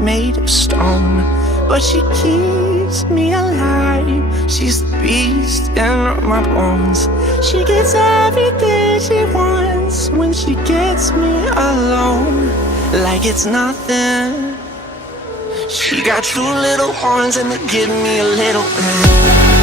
made of stone, but she keeps me alive. She's the beast in my bones. She gets everything she wants when she gets me alone, like it's nothing. She got two little horns and they give me a little bit.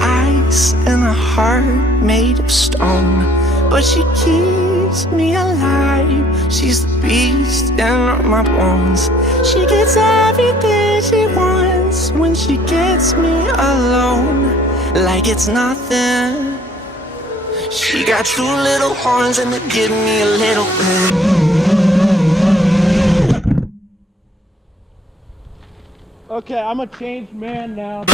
Ice and a heart made of stone, but she keeps me alive. She's the beast in my bones. She gets everything she wants when she gets me alone, like it's nothing. She got two little horns and they give me a little bit. Okay, I'm a changed man now.